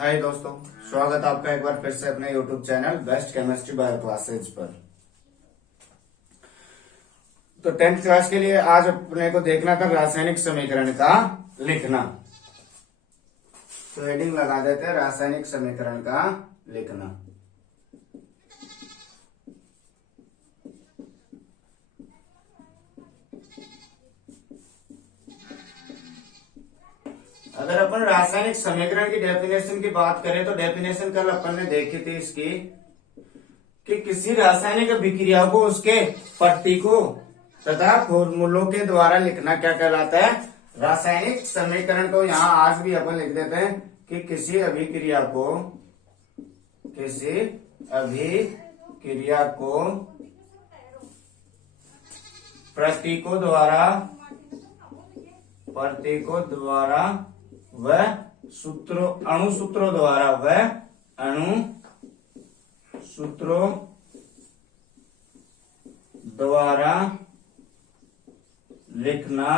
हाय दोस्तों, स्वागत आपका एक बार फिर से अपने YouTube channel best chemistry bio classes पर। तो 10th क्लास के लिए आज अपने को देखना था रासायनिक समीकरण का लिखना। तो हेडिंग लगा देते हैं रासायनिक समीकरण का लिखना। अगर अपन रासायनिक समीकरण की डेफिनेशन की बात करें तो डेफिनेशन कल अपन ने देखी थी इसकी कि किसी रासायनिक अभिक्रिया को उसके प्रतीकों तथा फॉर्मूलों के द्वारा लिखना क्या कहलाता है? रासायनिक समीकरण। तो यहाँ आज भी अपन लिख देते हैं कि किसी अभिक्रिया को प्रतीकों द्वारा व अणु सूत्रों द्वारा लिखना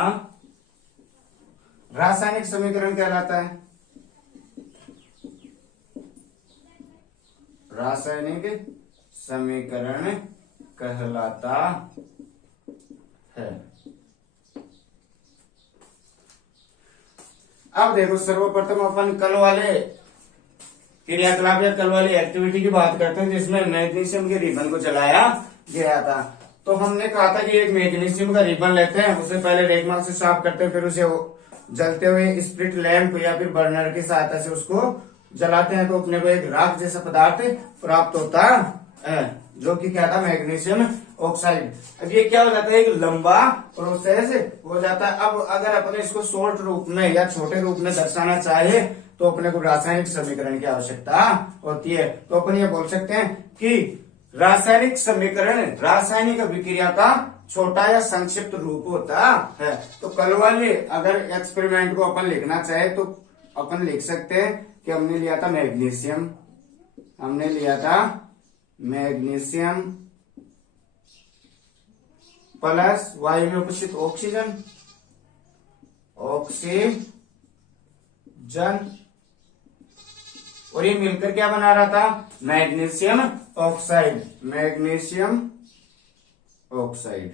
रासायनिक समीकरण कहलाता है। रासायनिक समीकरण कहलाता है। अब देखो, सर्वप्रथम अपन कल वाले क्रियाकलाप या कल वाली एक्टिविटी की बात करते हैं जिसमें मैग्नीशियम के रिबन को जलाया गया था। तो हमने कहा था कि एक मैग्नीशियम का रिबन लेते हैं, उसे पहले रेगमाल से साफ करते हैं, फिर उसे जलते हुए स्प्रिट लैंप या फिर बर्नर की सहायता से उसको जलाते हैं तो अपने को एक राख जैसा पदार्थ प्राप्त होता है जो कि क्या था? Magnesium oxide. अब ये क्या हो जाता है? एक लंबा प्रोसेस हो जाता है। अब अगर अपने इसको शॉर्ट रूप में या छोटे रूप में दर्शाना चाहे तो अपने को रासायनिक समीकरण की आवश्यकता होती है। तो अपन ये बोल सकते हैं कि रासायनिक समीकरण रासायनिक अभिक्रिया का छोटा या संक्षिप्त रूप होता है। तो कल वाले अगर एक्सपेरिमेंट को अपन लिखना चाहे तो अपन लिख सकते हैं कि हमने लिया था मैग्नीशियम प्लस वायु में उपस्थित ऑक्सीजन और ये मिलकर क्या बना रहा था? Magnesium oxide.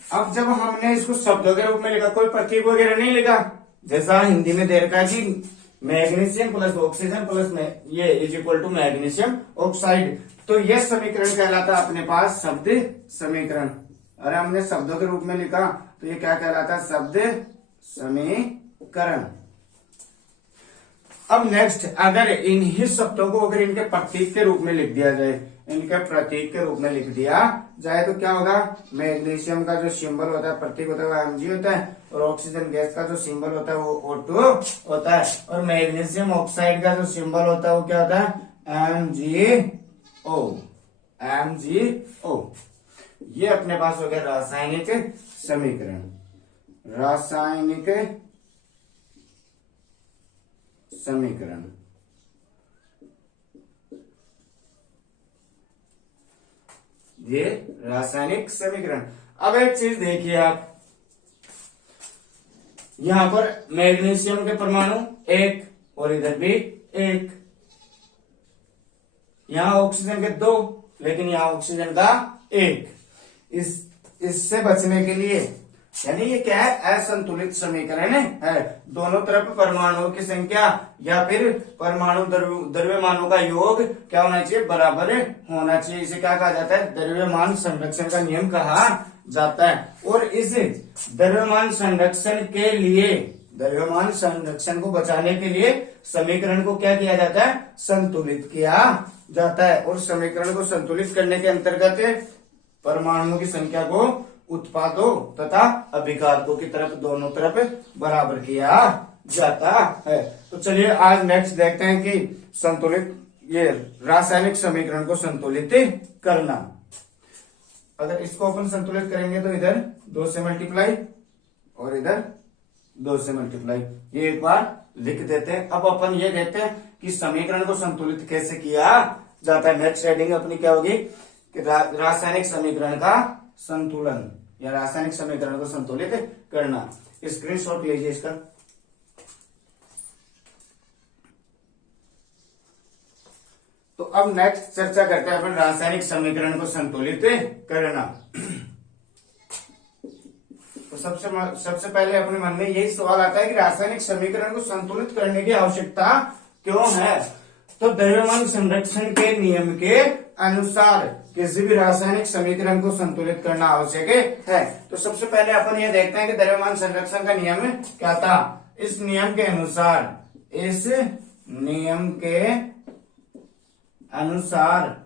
अब जब हमने इसको शब्दों के रूप में लिखा, कोई प्रतीक वगैरह नहीं लिखा, जैसा हिंदी में दे रखा है कि मैग्नीशियम प्लस ऑक्सीजन प्लस में ये is equal to magnesium oxide. तो ये समीकरण कहलाता है अपने पास शब्द समीकरण। अरे हमने शब्दों के रूप में लिखा तो ये क्या कहलाता है? शब्द समीकरण। अब नेक्स्ट, अगर इन्हीं शब्दों को अगर इनके प्रतीक के रूप में लिख दिया जाए, तो क्या होगा? मैग्नीशियम का जो सिंबल होता है, प्रतीक होता है, वो Mg होता है और ऑक्सीजन गैस का जो सिंबल होता है वो O2 होता है और मैग्नीशियम ऑक्साइड का जो सिंबल होता है वो क्या होता है? MgO। ये अपने पास हो गया रासायनिक समीकरण। ये रासायनिक समीकरण। अब एक चीज देखिए आप, यहां पर मैग्नीशियम के परमाणु एक और इधर भी एक, यहां ऑक्सीजन के दो लेकिन यहां ऑक्सीजन का एक। इससे बचने के लिए, यानी ये क्या है? असंतुलित समीकरण है। दोनों तरफ परमाणुओं की संख्या या फिर परमाणु द्रव्यमानों का योग क्या होना चाहिए? बराबर होना चाहिए। इसे क्या कहा जाता है? द्रव्यमान संरक्षण का नियम कहा जाता है। और इस द्रव्यमान संरक्षण को बचाने के लिए समीकरण को क्या किया जाता है? संतुलित किया जाता है। और समीकरण को संतुलित करने के अंतर्गत परमाणुओं की संख्या को उत्पादों तथा अभिकारकों की तरफ दोनों तरफ बराबर किया जाता है। तो चलिए आज नेक्स्ट देखते हैं कि ये रासायनिक समीकरण को संतुलित करना। अगर इसको अपन संतुलित करेंगे तो इधर 2 से मल्टीप्लाई और इधर 2 से मल्टीप्लाई, ये एक बार लिख देते हैं। अब अपन ये देखते हैं कि समीकरण को संतुलित कैसे किया जाता है। नेक्स्ट हेडिंग अपनी क्या होगी कि रासायनिक समीकरण का संतुलन या रासायनिक समीकरण को संतुलित करना। स्क्रीनशॉट लीजिए इसका। तो अब नेक्स्ट चर्चा करते हैं अपन रासायनिक समीकरण को संतुलित करना। तो सबसे पहले अपने मन में यही सवाल आता है कि रासायनिक समीकरण को संतुलित करने की आवश्यकता क्यों है। तो द्रव्यमान संरक्षण के नियम के अनुसार किसी भी रासायनिक समीकरण को संतुलित करना आवश्यक है। तो सबसे पहले अपन ये देखते हैं कि द्रव्यमान संरक्षण का नियम क्या था। इस नियम के अनुसार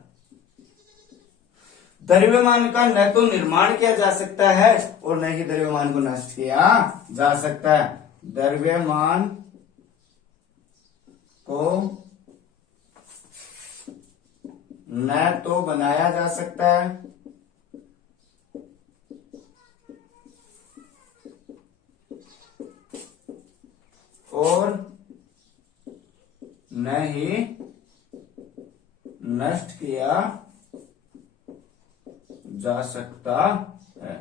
द्रव्यमान का न तो निर्माण किया जा सकता है और न ही द्रव्यमान को नष्ट किया जा सकता है। द्रव्यमान को न तो बनाया जा सकता है और न ही नष्ट किया जा सकता है।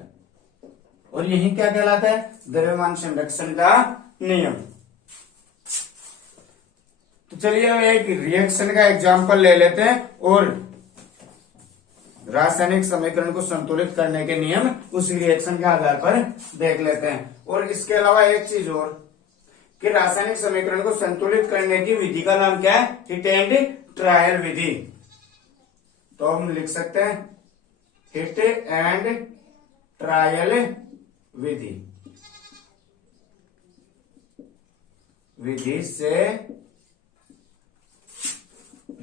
और यही क्या कहलाता है, द्रव्यमान संरक्षण का नियम। तो चलिए अब एक रिएक्शन का एग्जांपल ले लेते हैं और रासायनिक समीकरण को संतुलित करने के नियम उसी रिएक्शन के आधार पर देख लेते हैं। और इसके अलावा एक चीज और कि रासायनिक समीकरण को संतुलित करने की विधि का नाम क्या है, हिट एंड ट्रायल विधि। तो हम लिख सकते हैं हिट एंड ट्रायल विधि से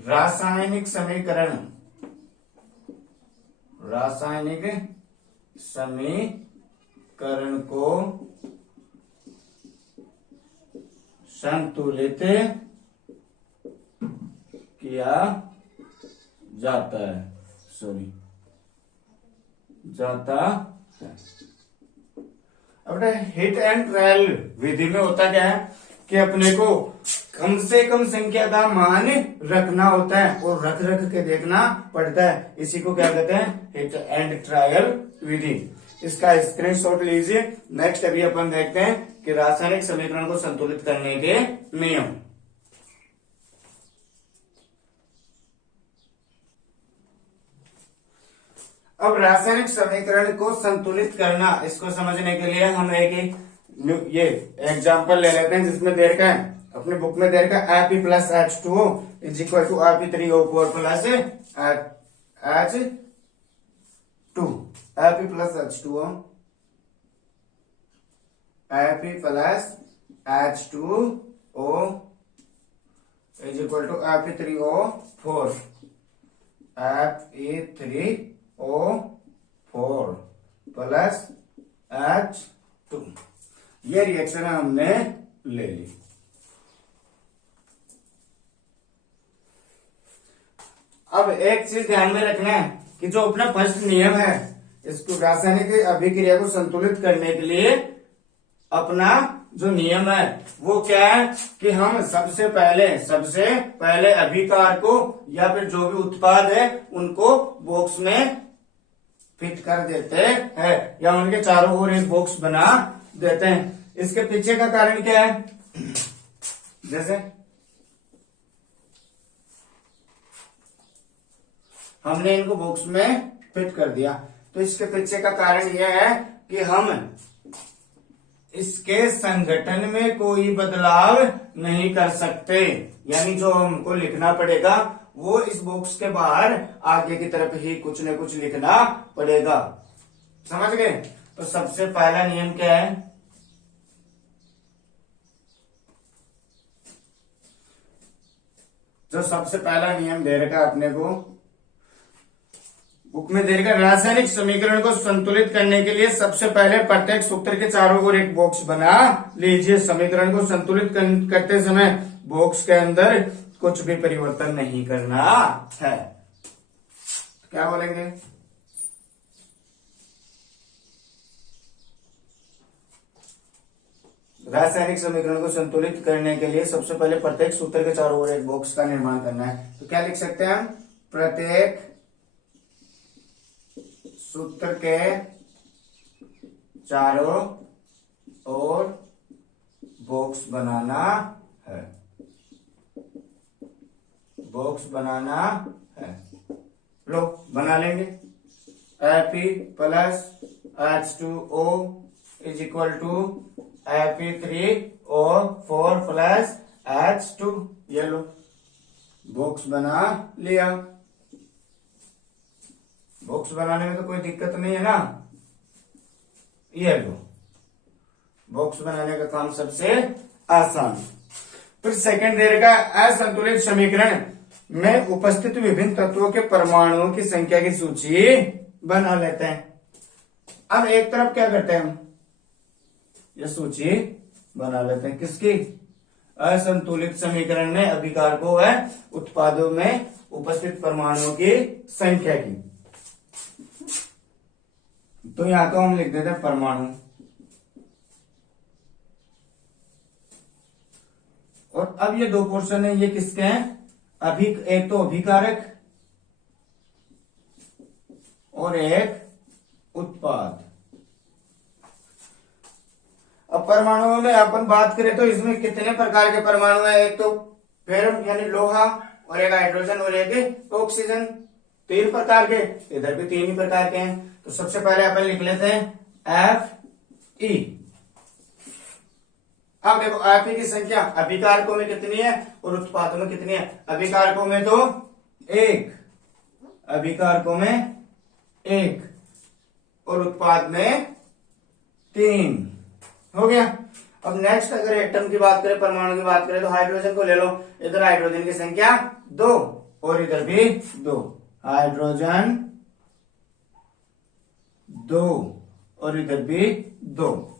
रासायनिक समीकरण को संतुलित किया जाता है। अब हिट एंड ट्रायल विधि में होता क्या है कि अपने को कम से कम संख्या का मान रखना होता है और रख के देखना पड़ता है। इसी को क्या कहते हैं, हिट एंड ट्रायल विधि। इसका स्क्रीनशॉट लीजिए। नेक्स्ट अभी अपन देखते हैं कि रासायनिक समीकरण को संतुलित करने के नियम। अब रासायनिक समीकरण को संतुलित करना, इसको समझने के लिए हम एक ये एग्जांपल ले लेते हैं जिसमें दे रखा है, अपनी बुक में दे रखा है Ap plus H2O is equal to Ap3O4 plus H2। Ap plus H2O, Ap plus H2O is equal to Ap3O4 Ap3O4 plus H2। ये रिएक्शन हमने ले ली। अब एक चीज ध्यान में रखना है कि जो अपना फर्स्ट नियम है, इसको रासायनिक अभिक्रिया को संतुलित करने के लिए अपना जो नियम है वो क्या है कि हम सबसे पहले अभिकार को या फिर जो भी उत्पाद है उनको बॉक्स में फिट कर देते हैं या उनके चारों ओर एक बॉक्स बना देते हैं। इसके पीछे का कारण क्या है, जैसे हमने इनको बॉक्स में फिट कर दिया, तो इसके पीछे का कारण यह है कि हम इसके संगठन में कोई बदलाव नहीं कर सकते। यानी जो हमको लिखना पड़ेगा वो इस बॉक्स के बाहर आगे की तरफ ही कुछ न कुछ लिखना पड़ेगा। समझ गए। तो सबसे पहला नियम क्या है, जो सबसे पहला नियम दे रखा है अपने को बुक में दे रखा, रासायनिक समीकरण को संतुलित करने के लिए सबसे पहले प्रत्येक सूत्र के चारों ओर एक बॉक्स बना लीजिए। समीकरण को संतुलित करते समय बॉक्स के अंदर कुछ भी परिवर्तन नहीं करना है। क्या बोलेंगे, रासायनिक समीकरण को संतुलित करने के लिए सबसे पहले प्रत्येक सूत्र के चारों ओर एक बॉक्स का निर्माण करना है। तो क्या लिख सकते हैं हम? प्रत्येक सूत्र के चारों ओर बॉक्स बनाना है। बॉक्स बनाना है। लो बना लेंगे। Fe plus H2O is equal to Fe3O4 plus H2। ये लो बॉक्स बना लिया। बॉक्स बनाने में तो कोई दिक्कत नहीं है ना। ये लो बॉक्स बनाने का काम सबसे आसान। फिर सेकंड दे रखा असंतुलित समीकरण में उपस्थित विभिन्न तत्वों के परमाणुओं की संख्या की सूची बना लेते हैं। अब एक तरफ क्या करते हैं हम? ये सूची बना लेते हैं किसकी? असंतुलित समीकरण में अभिकारकों व उत्पादों में उपस्थित परमाणुओं की संख्या की। तो यहां तो हम लिख देते हैं परमाणु, और अब ये दो पोर्शन है, ये किसके हैं? एक तो अभिकारक और एक उत्पाद। अब परमाणुओं में अपन बात करें तो इसमें कितने प्रकार के परमाणु है? एक तो फेरम यानी लोहा, और एक हाइड्रोजन, और एक ऑक्सीजन। 3 प्रकार के, इधर भी 3 ही प्रकार के हैं। तो सबसे पहले अपन लिख लेते हैं Fe। अब देखो Fe की संख्या अभिकारकों में कितनी है और उत्पादों में कितनी है? अभिकारकों में तो 1, अभिकारकों में 1 और उत्पाद में 3 हो गया। अब नेक्स्ट अगर एटम की बात करें, परमाणु की बात करें, तो हाइड्रोजन को ले लो। इधर हाइड्रोजन की संख्या 2 और इधर भी 2। हाइड्रोजन 2 और इधर भी 2।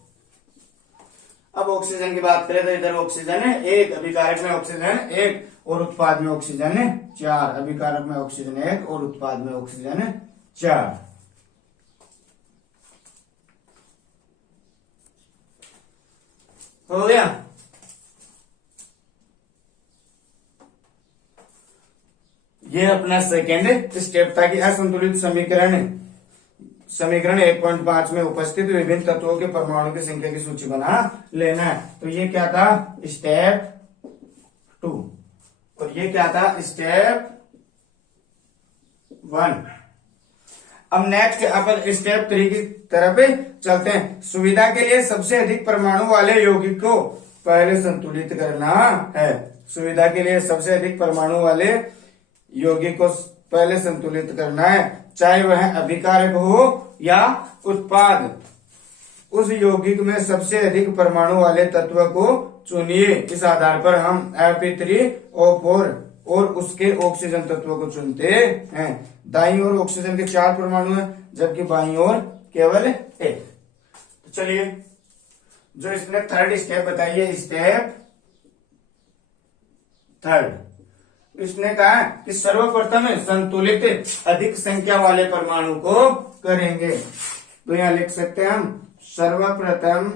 अब ऑक्सीजन की बात करें तो इधर ऑक्सीजन है 1, अभिकारक में ऑक्सीजन 1 और उत्पाद में ऑक्सीजन 4। अभिकारक में ऑक्सीजन 1 और उत्पाद में ऑक्सीजन 4। हो गया। ये अपना सेकेंड स्टेप था कि असंतुलित समीकरण 1.5 में उपस्थित विभिन्न तत्वों के परमाणु की संख्या की सूची बना लेना है। तो ये क्या था? स्टेप 2। और ये क्या था? स्टेप 1। अब नेक्स्ट अपन स्टेप 3 की तरफ चलते हैं। सुविधा के लिए सबसे अधिक परमाणु वाले यौगिक को पहले संतुलित करना है। सुविधा के लिए सबसे अधिक परमाणु वाले यौगिक को पहले संतुलित करना है, चाहे वह अभिकारक हो या उत्पाद। उस यौगिक में सबसे अधिक परमाणु वाले तत्व को चुनिए। इस आधार पर हम Fe3O4 और उसके ऑक्सीजन तत्व को चुनते हैं। दाईं ओर ऑक्सीजन के 4 परमाणु हैं, जबकि बाईं ओर केवल 1। तो चलिए, जो इसने थर्ड स्टेप बताइए, स्टेप 3, इसने कहा कि सर्वप्रथम संतुलित अधिक संख्या वाले परमाणु को करेंगे। तो यहां लिख सकते हैं हम सर्वप्रथम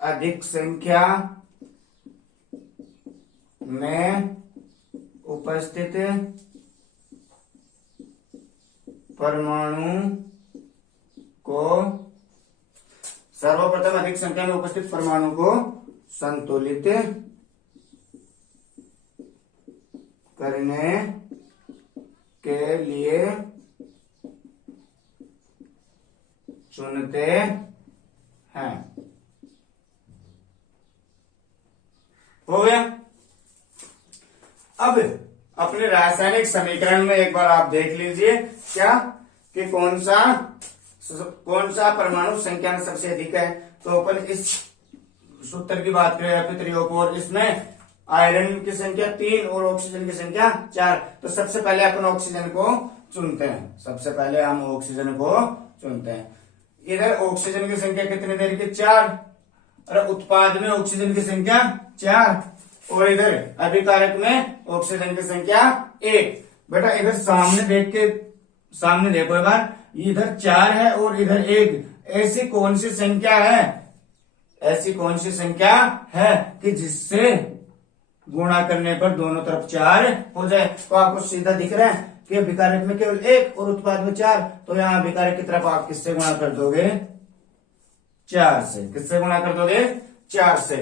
अधिक संख्या में उपस्थित परमाणु को, सर्वप्रथम अधिक संख्या में उपस्थित परमाणु को संतुलित करने के लिए चुनते हैं। हो गया। अब अपने रासायनिक समीकरण में एक बार आप देख लीजिए क्या कि कौन सा परमाणु संख्या में सबसे अधिक है। तो अपन इस सूत्र की बात करें Fe3O4, इसमें आयरन की संख्या 3 और ऑक्सीजन की संख्या 4। तो सबसे पहले अपन ऑक्सीजन को चुनते हैं। सबसे पहले हम ऑक्सीजन को चुनते हैं। इधर ऑक्सीजन की संख्या कितनी देर की? 4, और उत्पाद में ऑक्सीजन की संख्या 4, और इधर अभिकारक में ऑक्सीजन की संख्या 1। बेटा इधर सामने देखो एक बार, इधर 4 है और इधर 1, ऐसी कौन सी संख्या है, ऐसी कौन सी संख्या है कि जिससे गुणा करने पर दोनों तरफ 4 हो जाए। तो आपको सीधा दिख रहा है कि अभिकारक में केवल 1 और उत्पाद में 4, तो यहाँ अभिकारक की तरफ आप किससे गुणा कर दोगे, 4 से। किससे गुणा कर दोगे, 4 से।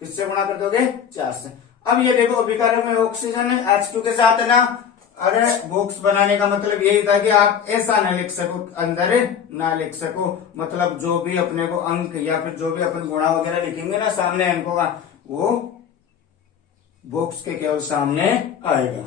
किससे गुणा कर दोगे, 4 से। अब ये देखो अभिकारक में ऑक्सीजन है, H2 के साथ है ना। अरे बॉक्स बनाने का मतलब यही था कि आप ऐसा ना लिख सको, अंदर ना लिख सको, मतलब जो भी अपने को अंक या फिर जो भी अपन गुणा वगैरह लिखेंगे ना सामने अंकों का, वो बॉक्स के केवल सामने आएगा।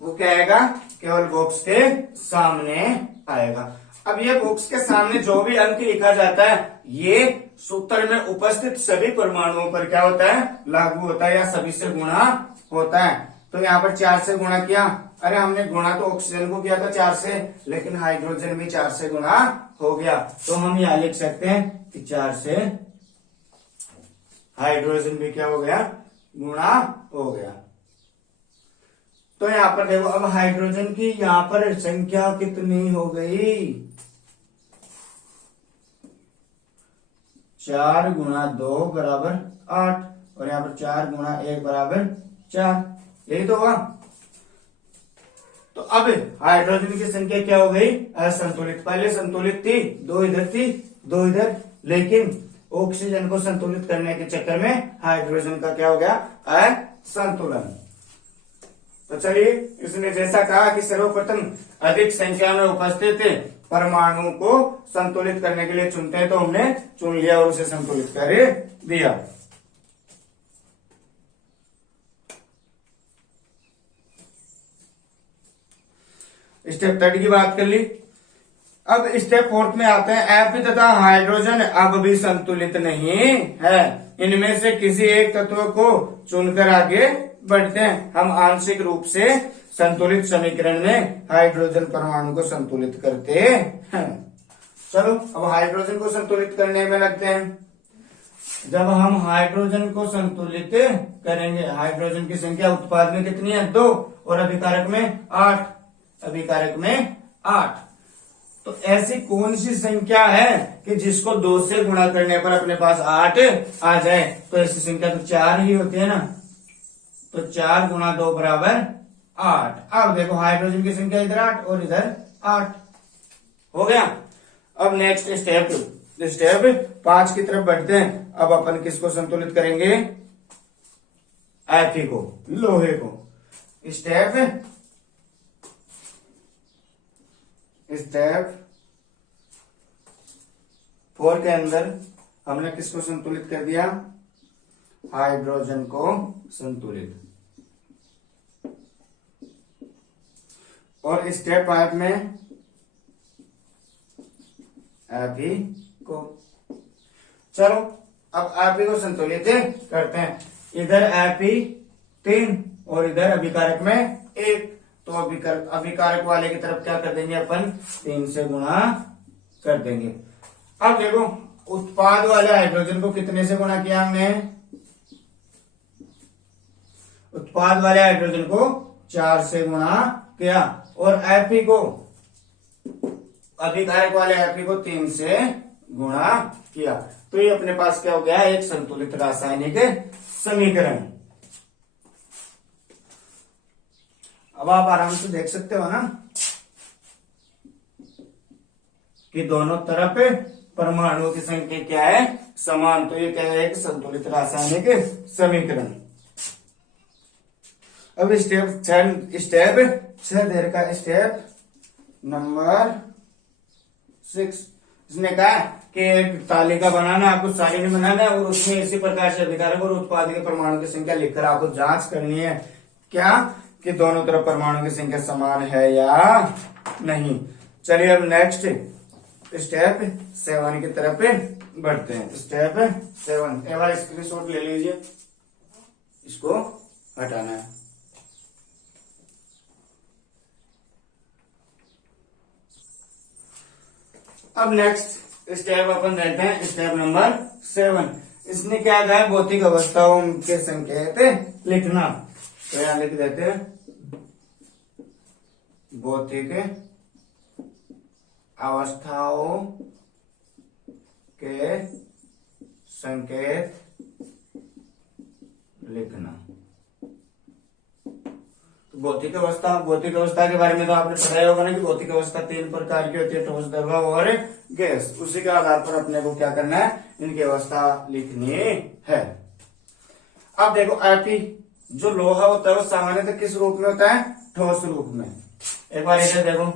वो क्या आएगा, केवल बॉक्स के सामने आएगा। अब ये बॉक्स के सामने जो भी अंक लिखा जाता है ये सूत्र में उपस्थित सभी परमाणुओं पर क्या होता है, लागू होता है या सभी से गुणा होता है। तो यहाँ पर 4 से गुणा किया, अरे हमने गुणा तो ऑक्सीजन को किया था 4 से, लेकिन हाइड्रोजन भी 4 से गुणा हो गया। तो हम यहाँ लिख सकते हैं कि 4 से हाइड्रोजन भी क्या हो गया, गुणा हो गया। तो यहाँ पर देखो अब हाइड्रोजन की यहाँ पर संख्या कितनी हो गई, 4 गुणा 2 बराबर 8, और यहाँ पर 4 गुणा 1 बराबर 4, यही तो हुआ। तो अब हाइड्रोजन की संख्या क्या हो गई, असंतुलित। पहले संतुलित थी, 2 इधर थी 2 इधर, लेकिन ऑक्सीजन को संतुलित करने के चक्कर में हाइड्रोजन का क्या हो गया, असंतुलन। तो चलिए इसने जैसा कहा कि सर्वप्रथम अधिक संख्या में उपस्थित परमाणु को संतुलित करने के लिए चुनते हैं, तो हमने चुन लिया और उसे संतुलित कर दिया। स्टेप 3 की बात कर ली। अब स्टेप 4 में आते हैं। एफ तथा हाइड्रोजन अब भी संतुलित नहीं है, इनमें से किसी एक तत्व को चुनकर आगे बढ़ते हैं। हम आंशिक रूप से संतुलित समीकरण में हाइड्रोजन परमाणु को संतुलित करते हैं। चलो अब हाइड्रोजन को संतुलित करने में लगते हैं। जब हम हाइड्रोजन को संतुलित करेंगे, हाइड्रोजन की संख्या उत्पाद में कितनी है, 2, और अभिकारक में 8, अभिकारक में 8। तो ऐसी कौन सी संख्या है कि जिसको 2 से गुणा करने पर अपने पास 8 आ जाए। तो ऐसी संख्या तो 4 ही होती है ना। तो 4 गुणा 2 बराबर 8। अब देखो हाइड्रोजन की संख्या इधर 8 और इधर 8 हो गया। अब नेक्स्ट स्टेप 5 की तरफ बढ़ते हैं। अब अपन किसको संतुलित करेंगे, Fe को, लोहे को। स्टेप 4 के अंदर हमने किसको संतुलित कर दिया, हाइड्रोजन को संतुलित। और स्टेप 5 में Fe को। चलो अब Fe को संतुलित करते हैं। इधर Fe 3 और इधर अभिकारक में 1, तो अभिकारक वाले की तरफ क्या कर देंगे अपन, 3 से गुणा कर देंगे। अब देखो उत्पाद वाले हाइड्रोजन को कितने से गुणा किया हमने, उत्पाद वाले हाइड्रोजन को 4 से गुणा किया, और Fe को, अभिकारक वाले Fe को 3 से गुणा किया। तो ये अपने पास क्या हो गया, एक संतुलित रासायनिक समीकरण। अब आप आराम से देख सकते हो ना कि दोनों तरफ परमाणुओं की संख्या क्या है, समान। तो ये क्या है, एक संतुलित रासायनिक समीकरण। अब स्टेप 6 का स्टेप नंबर 6, इसने कहा कि एक तालिका बनाना, आपको सारणी बनाना है और उसमें इसी प्रकार से अभिकारक और उत्पाद के परमाणु की संख्या लिखकर आपको जांच करनी है क्या, कि दोनों तरफ परमाणु की संख्या समान है या नहीं। चलिए अब नेक्स्ट स्टेप 7 की तरफ बढ़ते हैं। स्टेप 7, ये वाला स्क्रीनशॉट ले लीजिए, इसको हटाना है। अब नेक्स्ट स्टेप अपन देखते हैं, स्टेप नंबर 7। इसने क्या कहा, भौतिक अवस्थाओं के संकेत लिखना, तो यहां लिख देते हैं भौतिक अवस्थाओं के संकेत लिखना। तो भौतिक अवस्था के बारे में तो आपने पढ़ा ही होगा ना कि भौतिक अवस्था 3 प्रकार की होती है, ठोस, द्रव और गैस। उसी के आधार पर अपने को क्या करना है, इनकी अवस्था लिखनी है। अब देखो एपी जो लोहा होता है वो सामान्यतः किस रूप में होता है, ठोस रूप में। एक बार इसे देखो,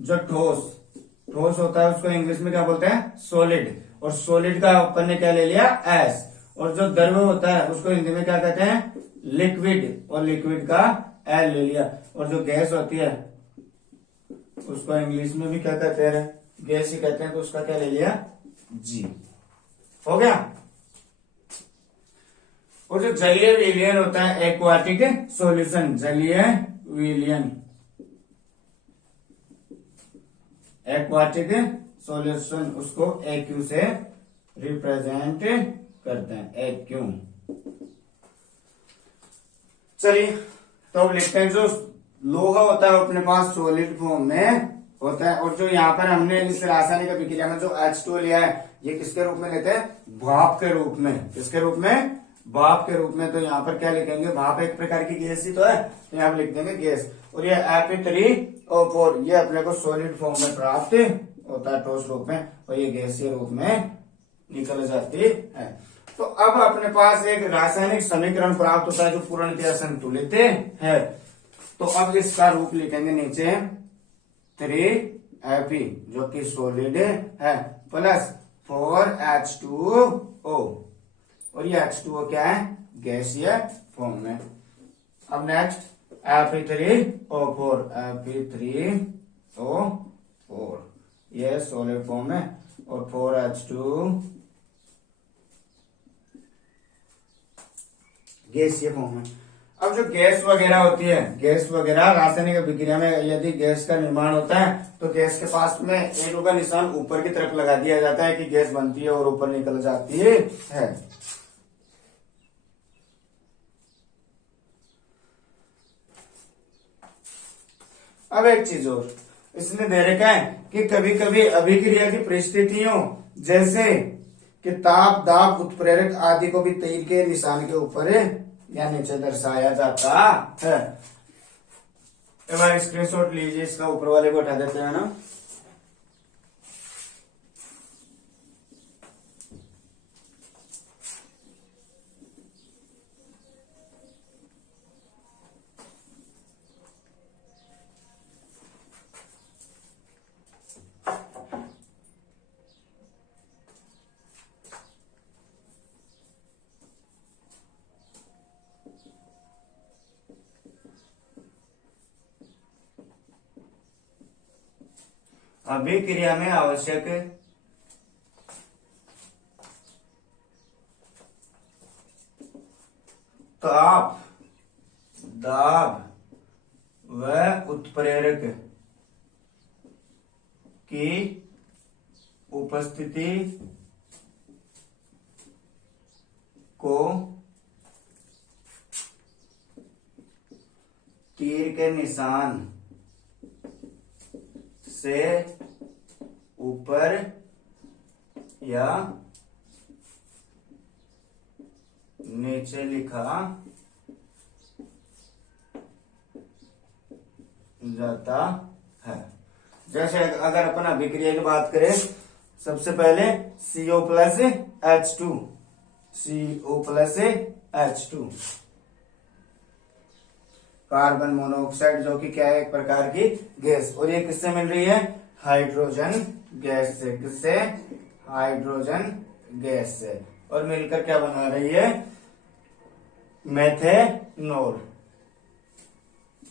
जो ठोस होता है उसको इंग्लिश में क्या बोलते हैं, सॉलिड, और सॉलिड का अपन ने क्या ले लिया, एस। और जो द्रव होता है उसको हिंदी में क्या कहते हैं, लिक्विड, और लिक्विड का एल ले लिया। और जो गैस होती है उसको इंग्लिश में भी क्या कहते हैं, गैस ही कहते हैं, तो उसका क्या ले लिया, जी। हो गया। और जो जलीय विलयन होता है, एक्वाटिक सॉल्यूशन, जलीय विलयन, एक्वाटिक सॉल्यूशन, उसको एक्यू से रिप्रेजेंट करते हैं, एक्यू। चलिए तो अब लिखते हैं, जो लोहा होता है अपने पास सॉलिड फॉर्म में होता है, और जो यहाँ पर हमने इस रासायनिक अभिक्रिया में जो H2 लिया है, ये किसके रूप में लेते हैं, भाप के रूप में। किसके रूप में, भाप के रूप में। तो यहाँ पर क्या लिखेंगे, भाप एक प्रकार की गैस ही तो है, तो यहाँ पर लिख देंगे गैस। और ये Fe3O4 ये अपने को सॉलिड फॉर्म में प्राप्त होता है, ठोस रूप में, और ये गैसीय रूप में निकल जाती है। तो अब अपने पास एक रासायनिक समीकरण प्राप्त होता है जो पूर्णतया संतुलित है। तो अब इसका रूप लिखेंगे नीचे 3Fe जो कि सॉलिड है, प्लस 4H2O, और ये H2O क्या है, गैसीय फॉर्म में। अब नेक्स्ट Fe3O4 ये सॉलिड फॉर्म में, और 4H2 गैसीय फॉर्म में। अब जो गैस वगैरह होती है, गैस वगैरह रासायनिक अभिक्रिया में यदि गैस का निर्माण होता है तो गैस के पास में एरो का निशान ऊपर की तरफ लगा दिया जाता है कि गैस बनती है और ऊपर निकल जाती है। अब एक चीज और इसने दे रखा है कि कभी कभी अभिक्रिया की परिस्थितियों जैसे कि ताप, दाब, उत्प्रेरक आदि को भी तीर के निशान के ऊपर या नीचे दर्शाया जाता है। एक बार स्क्रीनशॉट लीजिए, इसका ऊपर वाले को उठा देते हैं ना। अभिक्रिया में आवश्यक ताप, दाब व उत्प्रेरक की उपस्थिति को तीर के निशान से ऊपर या नीचे लिखा जाता है। जैसे अगर अपन अभिक्रिया की बात करें, सबसे पहले CO plus H2, CO plus H2 carbon monoxide, जो कि क्या है, एक प्रकार की गैस, और ये किससे मिल रही है, हाइड्रोजन गैस से। किससे, हाइड्रोजन गैस से, और मिलकर क्या बना रही है, मेथेनॉल,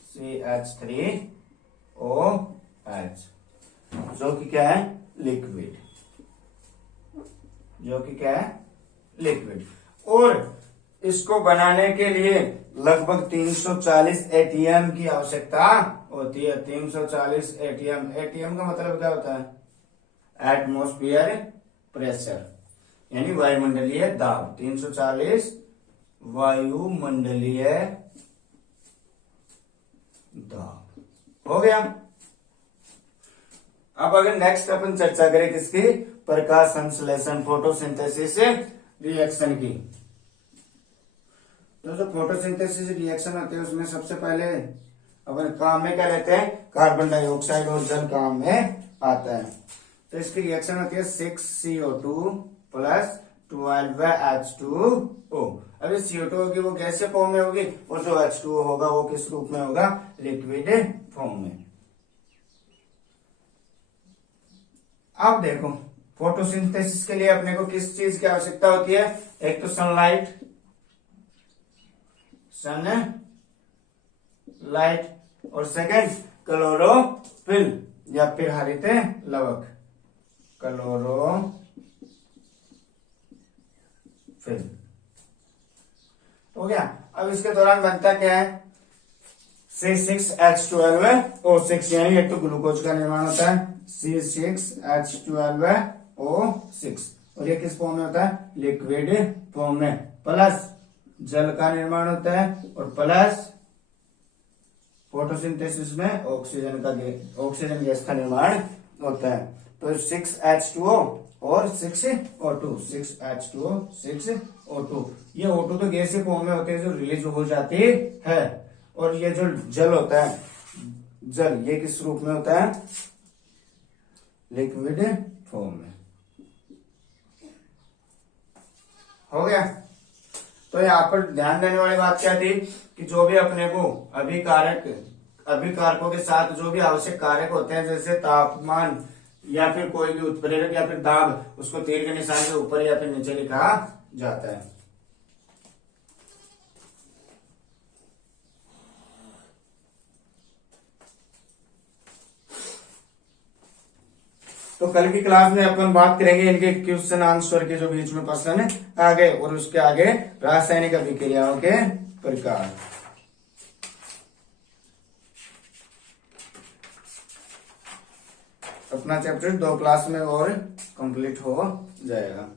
CH3OH, जो कि क्या है, लिक्विड, जो कि क्या है, लिक्विड। और इसको बनाने के लिए लगभग 340 ATM की आवश्यकता होती है। 340 ATM, ATM का मतलब क्या होता है, एटमॉस्फेयर प्रेशर, यानी वायुमंडलीय दाब। 340 वायुमंडलीय दाब। हो गया। अब अगर नेक्स्ट अपन चर्चा करें किसकी, प्रकाश संश्लेषण फोटोसिंथेसिस रिएक्शन की। तो जो फोटोसिंथेसिस रिएक्शन होते हैं उसमें सबसे पहले अपन काम में क्या लेते हैं, कार्बन डाइऑक्साइड और जल काम में आता है। तो इसकी रिएक्शन होती है 6CO2 प्लस 12H2O। अब ये CO2 होगी वो गैसीय फॉर्म में होगी, और जो H2O होगा वो किस रूप में होगा, लिक्विड फॉर्म में। अब देखो फोटोसिंथेसिस के लिए अपने को किस चीज की आवश्यकता होती है, एक तो सनलाइट, और सेकंड क्लोरोफिल या फिर हरित लवक, क्लोरोफिल। हो गया। अब इसके दौरान बनता क्या है, C6H12O6, यानी एक तो ग्लूकोज का निर्माण होता है C6H12O6, और ये किस फॉर्म में होता है, लिक्विड फॉर्म में, प्लस जल का निर्माण होता है, और प्लस फोटोसिंथेसिस में ऑक्सीजन गैस का निर्माण होता है। तो 6H2O और 6O2, 6H2O 6O2, ये O2 तो गैसीय फॉर्म में होते हैं जो रिलीज हो जाती है, और ये जो जल होता है, जल ये किस रूप में होता है, लिक्विड फॉर्म में। हो गया। तो यहाँ पर ध्यान देने वाली बात क्या थी कि जो भी अपने को अभिकारकों के साथ जो भी आवश्यक कारक होते हैं, जैसे तापमान या फिर कोई भी उत्प्रेरक या फिर दाब, उसको तीर के निशान से ऊपर या फिर नीचे लिखा जाता है। तो कल की क्लास में अपन बात करेंगे इनके क्वेश्चन आंसर के जो बीच में प्रश्न आ गए, और उसके आगे रासायनिक अभिक्रियाओं के प्रकार। अपना चैप्टर 2 क्लास में और कंप्लीट हो जाएगा।